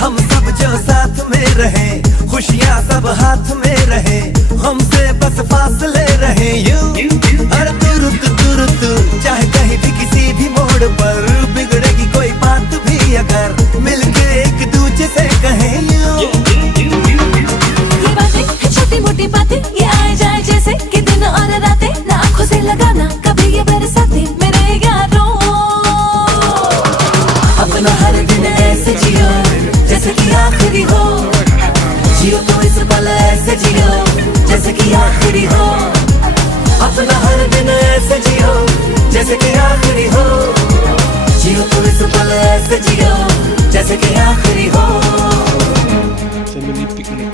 हम सब जो साथ में रहे, खुशियाँ सब हाथ में रहे, हमसे बस फासले रहे यूं। हर तुरुत चाहे कहीं भी किसी भी मोड़ पर, बिगड़ेगी कोई बात भी अगर मिलके एक दूजे से कहें यूं। ये बातें है छोटी मोटी बातें, ये आए जाए जैसे कि दिन और रातें, ना आंखों से लगाना कभी ये बरसाते मेरे यारों। अपना हर दिन ऐसे जियो जैसे कि आखिरी हो, जियो तो इस पल ऐसे जियो जैसे कि आखिरी हो। अपना हर दिन ऐसे जियो जैसे कि आखिरी हो, जियो तो इस पल ऐसे जियो जैसे कि आखिरी हो। Family picnic.